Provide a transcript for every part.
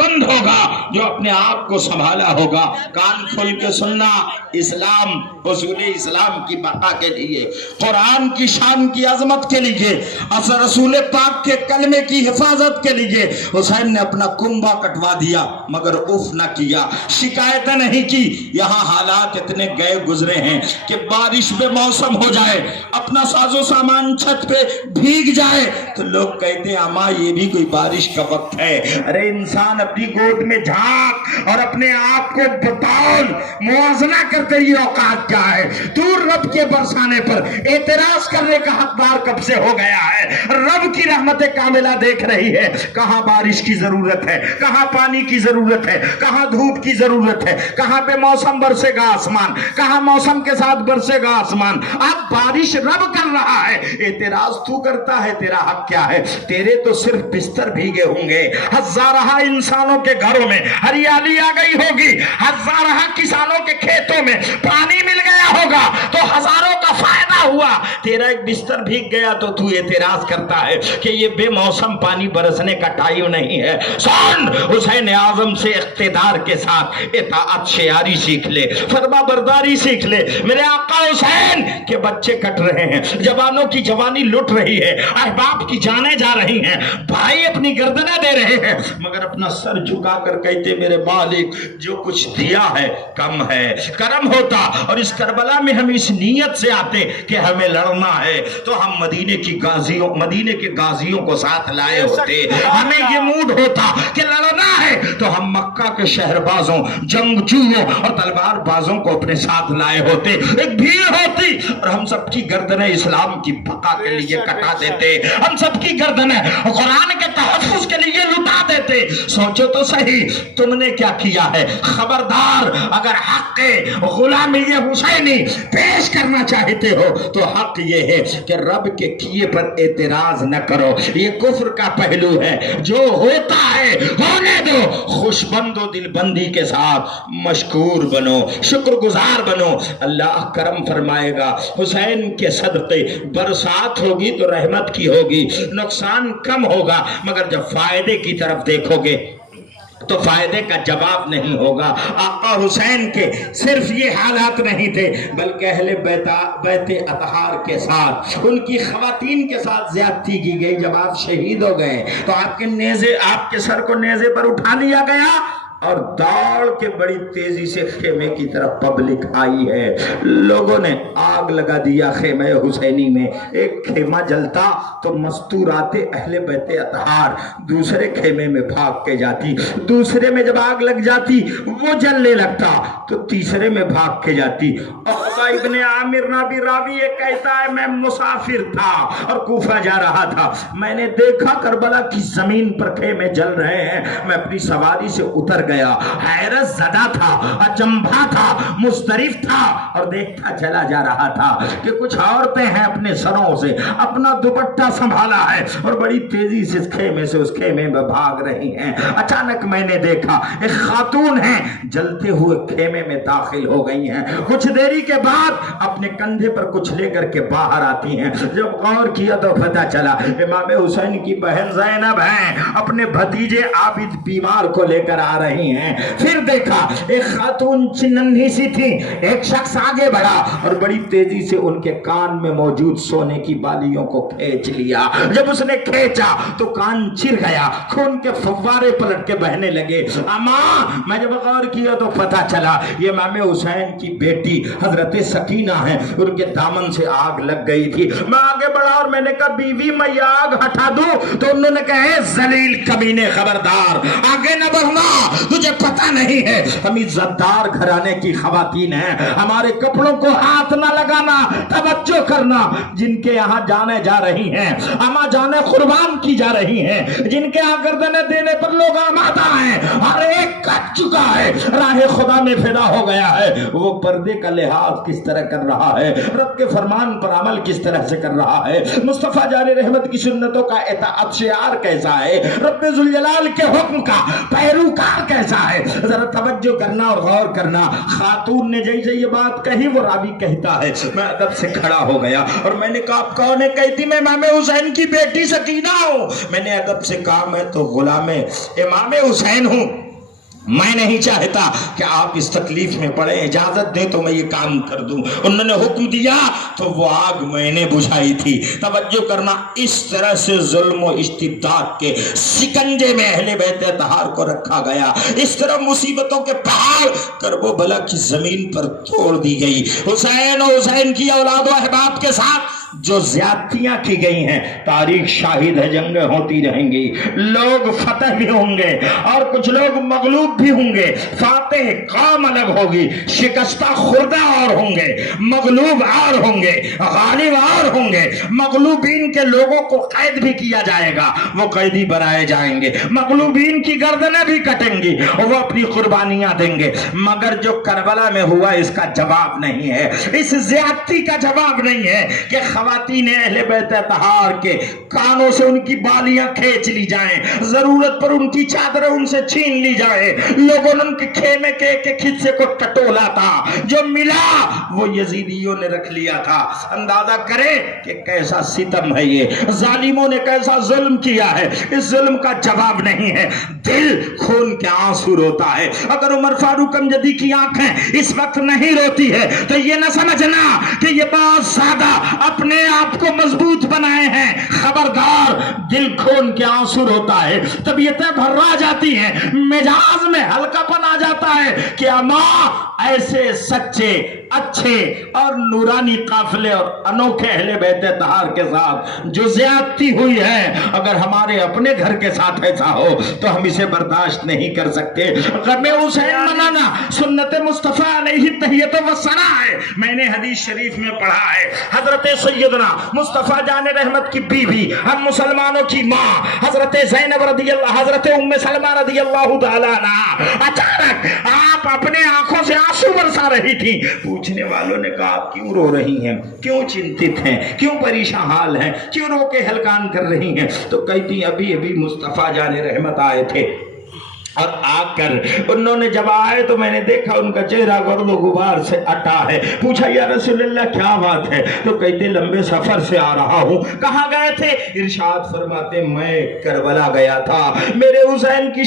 बंद होगा जो अपने आप को संभाला होगा। कान खोल के सुनना, इस्लाम, उसूल इस्लाम की बका के लिए, कुरान की शान की अजमत के लिए, असर रसूल पाक के कलमे की हिफाजत के लिए हुसैन ने अपना कुंबा कटवा दिया मगर उफ न किया, शिकायत नहीं की। यहाँ हालात इतने गए गुजरे हैं कि बारिश बेमौसम हो जाए, अपना साजो सामान छत पे भीग जाए तो लोग कहते हैं अम्मा ये भी कोई बारिश का वक्त है। अरे इंसान अपनी गोद में झांक और अपने आप को बतौल मुआवजा करते ही औकात क्या है। तू रब के बरसाने पर एतराज करने का हकदार कब से हो गया है। रब की रहमत कामिला देख रही है, कहां बारिश की जरूरत है, कहां पानी की जरूरत है, कहां धूप की जरूरत है, कहां पे मौसम बरसेगा आसमान, कहां मौसम के साथ बरसेगा आसमान। अब बारिश रब कर रहा है, एतराज तू करता है, तेरा हक क्या है। तेरे तो सिर्फ बिस्तर भीगे होंगे, हजारहा इंसानों के घरों में हरियाली आ गई होगी, हजारहा किसानों के खेतों में पानी मिल गया होगा तो हजारों का फायदा हुआ। तेरा एक बिस्तर भीग गया तो तू एतराज करता है कि ये बेमौसम पानी बरसने का टाइम नहीं है। सुन, हुसैन आजम से इख्तिदार के साथ इताअत शेयारी सीख ले, फरमा बरदारी सीख ले। मेरे आका हुसैन के बच्चे कट रहे हैं, जवानों की जवानी लुट रही है, अहबाब की जाने जा रही हैं, भाई अपनी गर्दनें दे रहे हैं मगर अपना सर झुका कर कहते मेरे मालिक जो कुछ दिया है कम है, करम होता। और इस करबला में हम इस नीयत से आते कि हमें लड़ना है तो हम मदीने के गाजियों को साथ लाए होते। हमें ये मूड होता कि लड़ना है तो हम मक्का के शहरबाजों, जंगजूओं और तलवार बाजों को अपने साथ लाए होते। एक भीड़ होती और हम सबकी गर्दनें इस्लाम की बका के लिए कटा देते, हम सबकी गर्दनें कुरान के तहफ्फुज़ के लिए लुटा देते। सोचो तो सही तुमने क्या किया है। खबरदार, अगर हक गुलामी हुसैनी पेश करना चाहते हो तो हक ये है कि रब के किए पर एतराज न करो। ये कुफ्र का पहलू है, जो होता है होने दो। खुशबंदो दिलबंदी के साथ मशकूर बनो, शुक्रगुजार बनो, अल्लाह करम फरमाएगा। हुसैन के सदक़े बरसात होगी तो रहमत की होगी, नुकसान कम होगा मगर जब फायदे की तरफ देखोगे तो फायदे का जवाब नहीं होगा। आका हुसैन के सिर्फ ये हालात नहीं थे बल्कि अहले बैते अतहार के साथ, उनकी खवातीन के साथ ज्यादती की गई। जब आप शहीद हो गए तो आपके सर को नेज़े पर उठा लिया गया और दौड़ के बड़ी तेजी से खेमे की तरफ पब्लिक आई है। लोगों ने आग लगा दिया खेमे हुसैनी में। एक खेमा जलता तो मस्तूराते अहले बैते अतहार दूसरे खेमे में भाग के जाती, दूसरे में जब आग लग जाती वो जलने लगता तो तीसरे में भाग के जाती। उक़बा इब्ने आमिर नाबी रावी ये कहता है मैं मुसाफिर था और कूफा जा रहा था, मैंने देखा करबला की जमीन पर खेमे जल रहे हैं। मैं अपनी सवारी से उतर गया, हैरत ज़दा था, अचंभा था, मुस्तरिफ था और देखता चला जा रहा था कि कुछ औरतें हैं अपने सरों से अपना दुपट्टा संभाला है और बड़ी तेजी से खेमे से उस खेमे में भाग रही हैं। अचानक मैंने देखा एक खातून है जलते हुए खेमे में दाखिल हो गई हैं। कुछ देरी के बाद अपने कंधे पर कुछ लेकर के बाहर आती हैं। जब गौर किया तो पता चला इमाम हुसैन की बहन ज़ैनब हैं, अपने भतीजे आबिद बीमार को लेकर आ रही हैं। फिर देखा एक खातून नन्ही सी थी, एक शख्स आगे बढ़ा और बड़ी तेजी से उनके कान में मौजूद सोने की बालियों को खींच लिया। जब उसने खींचा तो कान चिर गया, खून के फव्वारे पलट के बहने लगे। अम्मा, मैं जब गौर किया तो पता चला ये इमाम हुसैन की बेटी हजरत सकीना है, उनके दामन से आग लग गई थी। मैं आगे बढ़ा और मैंने कहा बीवी मैं आग हटा दूं तो उन्होंने कहा जलील कमीने खबरदार आगे न बढ़ना, तुझे पता नहीं है हम इज्जतदार घराने की खवातीन हैं, हमारे कपड़ों को हाथ ना लगाना, तवज्जो करना। जिनके यहाँ जाने जा रही हैं, अम्मा जाने कुर्बान की जा रही हैं, जिनके यहाँ गर्दनें देने पर लोग आमादा हैं, हर एक कट चुका है, राह खुदा में फिदा हो गया है। वो पर्दे का लिहाज کس طرح کر رہا ہے، رب کے فرمان پر عمل کس طرح سے کر رہا ہے، مصطفیٰ جان رحمت کی سنتوں کا اطاعت شعار کیسا ہے، رب ذوالجلال کے حکم کا پیروکار کیسا ہے۔ ذرا توجہ کرنا اور غور کرنا۔ خاتون نے جیسے یہ بات کہی وہ راوی کہتا ہے میں ادب سے کھڑا ہو گیا اور میں نے کہا آپ کون ہے؟ کہتی میں امام حسین کی بیٹی سکینہ ہوں۔ میں نے ادب سے کہا میں تو غلام امام حسین ہوں، میں نہیں چاہتا کہ آپ اس تکلیف میں پڑے، اجازت دیں تو میں یہ کام کر دوں۔ انہوں نے حکم دیا تو وہ آگ میں نے بجھائی تھی۔ توجہ کرنا، اس طرح سے ظلم و استبداد کے سکنجے میں اہل بیت اطہار کو رکھا گیا، اس طرح مصیبتوں کے پہاڑ کرب و بلا کی زمین پر توڑ دی گئی۔ حسین و حسین کی اولاد و احباب کے ساتھ جو زیادتیاں کی گئی ہیں، تاریخ شاہد ہے، جنگیں ہوتی رہیں گی، لوگ فتح بھی ہوں گے اور کچھ لوگ مغلوب بھی ہوں گے، فاتح قوم الگ ہوگی، شکستہ خوردہ اور ہوں گے، مغلوب اور ہوں گے، غالب اور ہوں گے۔ مغلوبین کے لوگوں کو قید بھی کیا جائے گا، وہ قیدی بنائے جائیں گے، مغلوبین کی گردنیں بھی کٹیں گی، وہ اپنی قربانیاں دیں گے، مگر جو کربلا میں ہوا اس کا جواب نہیں ہے، اس زیادتی کا جواب نہیں ہے کہ خواتین اہل بیت اطہار کے کانوں سے ان کی بالیاں کھینچ لی جائیں، ضرورت پر ان کی چادریں ان سے چھین لی جائیں۔ لوگوں نے ان کے خیمے کے ایک حصے کو ٹٹولا تھا، جو ملا وہ یزیدیوں نے رکھ لیا تھا۔ اندازہ کریں کہ کیسا ستم ہے، یہ ظالموں نے کیسا ظلم کیا ہے۔ اس ظلم کا جواب نہیں ہے، دل خون کے آنسو روتا ہے۔ اگر عمر فاروق امجدی کی آنکھیں اس وقت نہیں روتی ہے تو یہ نہ سمجھنا کہ یہ بہت زیادہ اپنے آپ کو مضبوط بنائے ہیں۔ خبردار، دل خون کے آنسو روتا ہے، طبیعتیں بھرا جاتی ہیں، مزاج میں ہلکا پن آ جاتا ہے کہ اماں ایسے سچے، اچھے اور نورانی قافلے اور انوکھے اہل بیت اطہار کے ساتھ جو زیادتی ہوئی ہے، اگر ہمارے اپنے گھر کے ساتھ ایسا ہو تو ہم اسے برداشت نہیں کر سکتے۔ غم حسین منانا سنت مصطفیٰ علیہ تحیت و ثنا ہے۔ میں نے حدیث شریف میں پڑھا ہے، حضرت سیدنا مصطفیٰ جان رحمت کی بیوی، ہم مسلمانوں کی ماں حضرت زینب رضی اللہ، حضرت ام سلمہ رضی اللہ تعالیٰ عنہا، اچانک آپ اپنے آنکھوں سے آنسو برسا رہی تھی۔ پوچھنے والوں نے کہا آپ کیوں رو رہی ہیں، کیوں چنتت ہیں، کیوں پریشان حال ہیں، کیوں رو کے ہلکان کر رہی ہیں؟ تو کہتی ابھی ابھی مصطفیٰ جان رحمت آئے تھے اور آ کر انہوں نے جب آئے تو میں نے دیکھا ان کا چہرہ گرد و غبار سے اٹا ہے۔ پوچھا یا رسول اللہ کیا بات ہے؟ تو کہتے لمبے سفر سے آ رہا ہوں۔ کہاں گئے تھے؟ ارشاد فرماتے میں کربلا گیا تھا، میرے حسین کی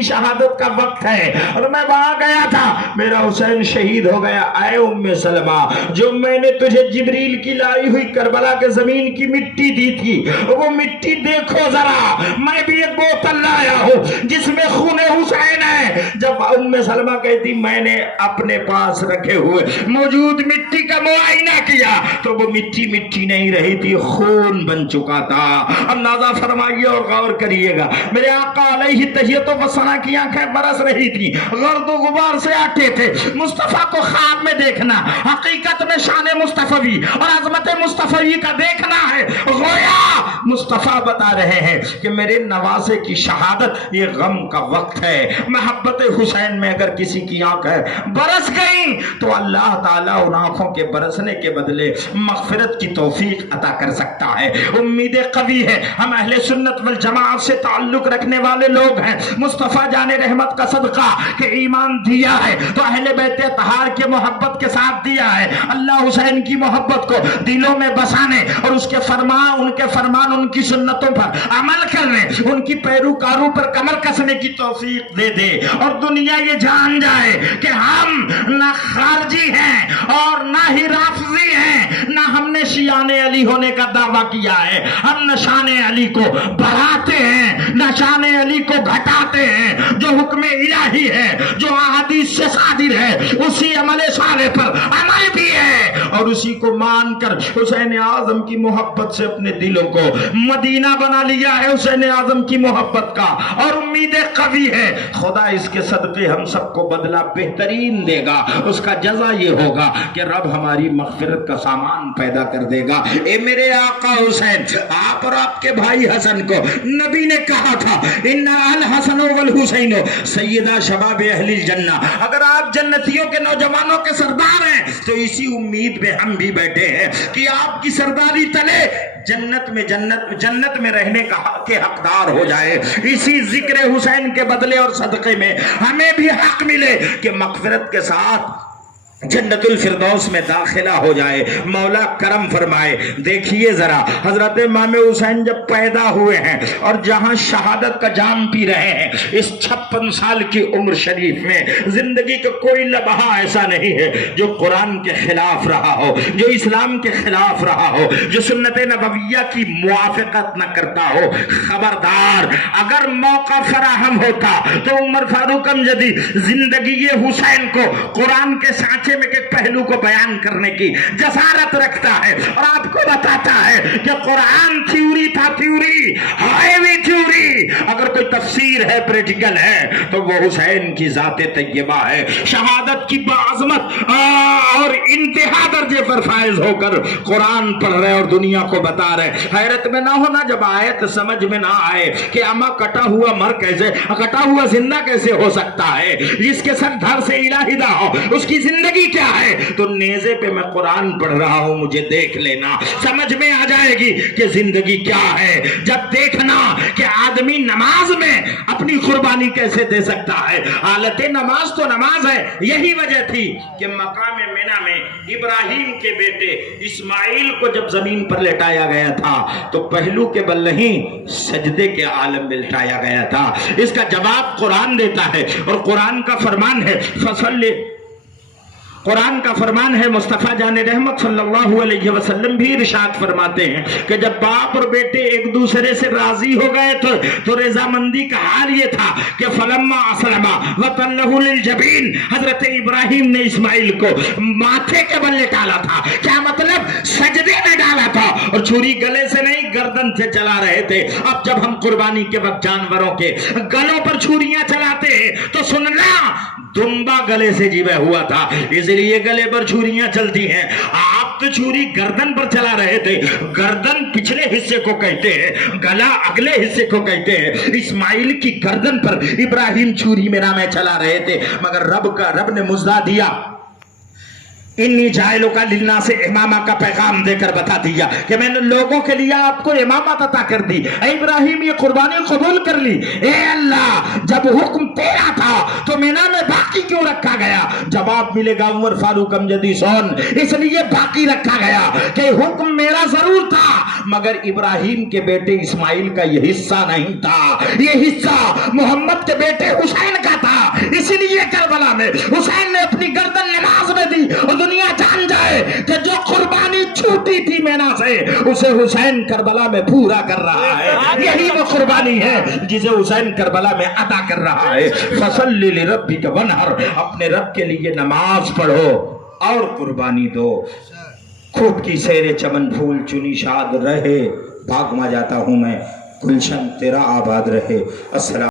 شہادت کا وقت ہے اور میں وہاں گیا تھا، میرا حسین شہید ہو گیا۔ اے ام سلمہ، جو میں نے تجھے جبریل کی لائی ہوئی کربلا کے زمین کی مٹی دی تھی، وہ مٹی دیکھو ذرا، میں بھی ایک بوتل لایا ہوں جس میں خون حسین ہے۔ جب ام سلمہ کہتی میں نے اپنے پاس رکھے ہوئے موجود مٹی کا معائنہ کیا تو وہ مٹی مٹی نہیں رہی تھی، خون بن چکا تھا۔ اندازہ فرمائیے اور غور کریے گا، میرے آقا علیہ تحیت و ثنا کی آنکھیں برس رہی تھی، گرد و غبار سے آٹے تھے۔ مصطفیٰ کو خواب میں دیکھنا حقیقت میں شان مصطفی اور عظمت مصطفی کا دیکھنا ہے۔ گویا مصطفیٰ بتا رہے ہیں کہ میرے نواسے کی شہادت یہ غم کا وقت ہے۔ محبت حسین میں اگر کسی کی آنکھیں برس گئیں تو اللہ تعالیٰ ان آنکھوں کے برسنے کے بدلے مغفرت کی توفیق عطا کر سکتا ہے۔ امید قوی ہے، ہم اہل سنت والجماعت سے تعلق رکھنے والے لوگ ہیں۔ مصطفیٰ جان رحمت کا صدقہ کہ ایمان دیا ہے تو اہل بیت اطہار کے محبت کے ساتھ دیا ہے، اللہ حسین کی محبت کو دلوں میں بسانے اور اس کے فرمان، ان کے فرمان، ان کی سنتوں پر عمل کرنے، ان کی پیروکاروں پر کمر کسنے کی توفیق دے دے اور دنیا یہ جان جائے کہ ہم نہ خارجی ہیں اور نہ ہی رافضی ہیں، نہ ہم نے شیعان علی ہونے کا دعویٰ کیا ہے، ہم نہ شان علی کو بڑھاتے ہیں نہ شان علی کو گھٹاتے ہیں۔ جو حکم الہی ہے، جو احادیث سے صادر ہے، اسی عمل صالح پر عمل بھی ہے اور اسی کو مان کر حسین اعظم کی محبت سے اپنے دلوں کو مدینہ بنا لیا ہے، حسین اعظم کی محبت کا، اور امید قوی ہے خدا اس کے صدقے बल्कि हम सबको बदला बेहतरीन देगा। उसका जजा ये होगा कि रब हमारी मग़फ़िरत का सामान पैदा कर देगा। ए मेरे आका हुसैन, आप और आपके भाई हसन को नबी ने कहा था, इन्ना अल हसन वल हुसैन सैयदा शबाब अहलिल जन्ना। अगर आप जन्नतियों के नौजवानों के सरदार हैं तो इसी उम्मीद में हम भी बैठे हैं कि आपकी सरदारी तले जन्नत में रहने के हकदार हो जाए। इसी जिक्र हुसैन के बदले और सदक़े में हमें भी हक मिले कि मग़फ़िरत के साथ जन्नतुल फिरदौस में दाखिला हो जाए। मौला करम फरमाए। देखिए जरा, हजरत इमाम हुसैन जब पैदा हुए हैं और जहां शहादत का जाम पी रहे हैं, इस 56 साल की उम्र शरीफ में जिंदगी का कोई लम्हा ऐसा नहीं है जो कुरान के खिलाफ रहा हो, जो इस्लाम के खिलाफ रहा हो, जो सुन्नत नबविया की मुआफ़क़त न करता हो। खबरदार, अगर मौका फराहम होता तो उमर फारूक अमजदी जिंदगी हुसैन को कुरान के साथ में के पहलू को बयान करने की जसारत रखता है और आपको बताता है कि कुरान थ्योरी था, थ्योरी है भी थ्योरी। अगर कोई तफसीर है, प्रैक्टिकल है, तो वो हुसैन की जाते तय्यबा है। शहादत की बाज़मत और इंतहा दर्जे पर फायज होकर कुरान पढ़ रहे और दुनिया को बता रहे। हैरत में ना होना जब आयत समझ में ना आए कि अमा कटा हुआ मर कैसे, कटा हुआ जिंदा कैसे हो सकता है। जिसके सर धड़ से इलाहिदा हो उसकी जिंदगी क्या है। तो नेज़े पे मैं कुरान पढ़ रहा हूं, मुझे देख लेना, समझ में आ जाएगी कि जिंदगी क्या है। जब देखना कि आदमी नमाज में अपनी कुर्बानी कैसे दे सकता है। हालत नमाज तो नमाज है। यही वजह थी कि मकाम मिना में इब्राहिम के बेटे इस्माइल को जब जमीन पर लेटाया गया था तो पहलू के बल नहीं सजदे के आलम में लेटाया गया था। इसका जवाब कुरान देता है और कुरान का फरमान है, कुरान का फरमान है। मुस्तफ़ा जान रहमत सल्लल्लाहु अलैहि वसल्लम भी इरशाद फरमाते हैं कि जब बाप और बेटे एक दूसरे से राजी हो गए तो रजामंदी का हाल ये था कि फलम्मा असलमा वतल्लहु लिल जबीन, हजरत इब्राहिम ने इस्माइल को माथे के बल डाला था। क्या मतलब? सजदे में डाला था और छुरी गले से नहीं गर्दन से चला रहे थे। अब जब हम कुर्बानी के वक्त जानवरों के गलों पर छुरियां चलाते हैं तो सुनना, दुम्बा गले से जीवा हुआ था, इसलिए गले पर छुरियां चलती हैं। आप तो छुरी गर्दन पर चला रहे थे। गर्दन पिछले हिस्से को कहते हैं, गला अगले हिस्से को कहते हैं। इस्माइल की गर्दन पर इब्राहिम छुरी मेरा में चला रहे थे, मगर रब ने मुजदा दिया, इन्नी जायलों का लिल्ला से इमामा का पैगाम देकर बता दिया कि मैंने लोगों के लिए आपको इमामत अता कर दी। इब्राहिम ये कुर्बानी कबूल कर ली। ए अल्लाह, जब हुक्म तेरा था तो मीना में बाकी क्यों रखा गया? जवाब मिलेगा उमर फारूक अमजदी सोन, इसलिए बाकी रखा गया कि हुक्म मेरा जरूर था मगर इब्राहिम के बेटे इस्माइल का ये हिस्सा नहीं था। ये हिस्सा मोहम्मद के बेटे हुसैन का था। इसीलिए करबला में हुसैन ने अपनी गर्दन नमाज में दी और दुनिया जान जाए कि जो कुर्बानी छूटी थी मैना से उसे हुसैन करबला में पूरा कर रहा है। यही वो कुर्बानी है जिसे हुसैन करबला में अदा कर रहा है। फसल्लि लिरब्बिका वनहर, अपने रब के लिए नमाज पढ़ो और कुर्बानी दो। खूब की सेरे चमन फूल चुनी शाद रहे, भाग मा जाता हूं मैं, गुलशन तेरा आबाद रहे। अस्सलाम।